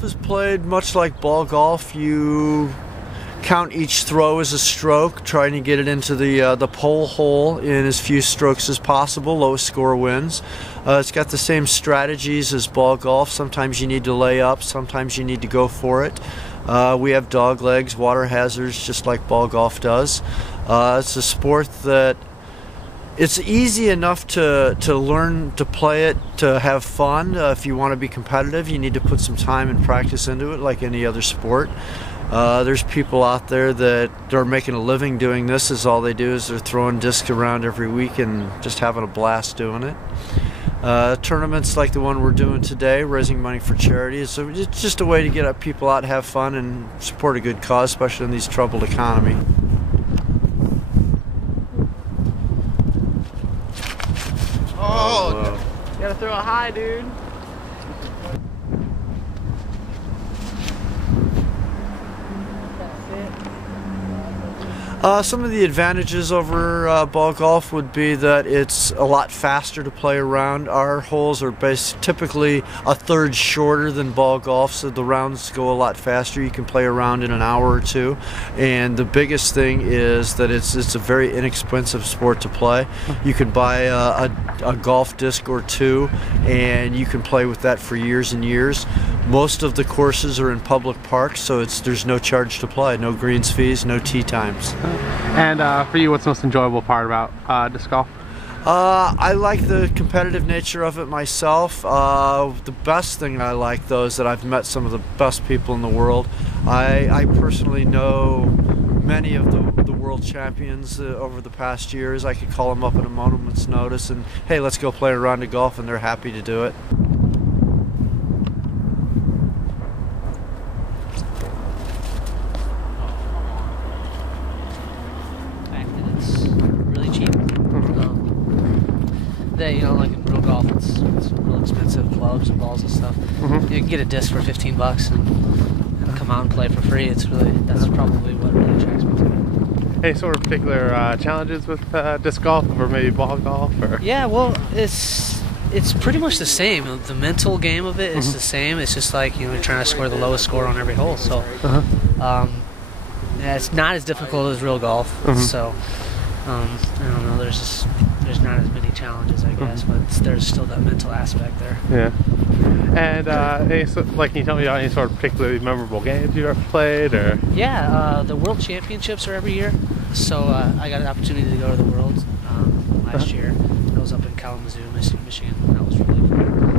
golf is played much like ball golf. You count each throw as a stroke, trying to get it into the pole hole in as few strokes as possible. Lowest score wins. It's got the same strategies as ball golf. Sometimes you need to lay up, sometimes you need to go for it. We have dog legs, water hazards, just like ball golf does. It's a sport that it's easy enough to learn to play it, to have fun. If you want to be competitive, you need to put some time and practice into it like any other sport. There's people out there that are making a living doing this. Is all they do is they're throwing discs around every week and just having a blast doing it. Tournaments like the one we're doing today, raising money for charity, so it's just a way to get people out, have fun, and support a good cause, especially in these troubled economy. Oh, you gotta throw it high, dude. Some of the advantages over ball golf would be that it's a lot faster to play around. Our holes are typically a third shorter than ball golf, so the rounds go a lot faster. You can play around in an hour or two, and the biggest thing is that it's a very inexpensive sport to play. You can buy a golf disc or two, and you can play with that for years and years. Most of the courses are in public parks, so there's no charge to play, no greens fees, no tee times. And for you, what's the most enjoyable part about disc golf? I like the competitive nature of it myself. The best thing I like, though, is that I've met some of the best people in the world. I personally know many of the world champions over the past years. I could call them up at a moment's notice and, hey, let's go play a round of golf, and they're happy to do it. You know, like in real golf, it's real expensive clubs and balls and stuff. You can get a disc for 15 bucks and come out and play for free. That's probably what really attracts me to it. Any sort of particular challenges with disc golf or maybe ball golf? Or? Yeah, well, it's pretty much the same. The mental game of it is the same. It's just like, you know, you're trying to score the lowest score on every hole. So, yeah, it's not as difficult as real golf. So, I don't know. There's not as many challenges, I guess, but there's still that mental aspect there. Yeah. And can you tell me about any sort of particularly memorable games you've ever played, or? Yeah, the World Championships are every year, so I got an opportunity to go to the World last year. I was up in Kalamazoo, Michigan. That was really fun.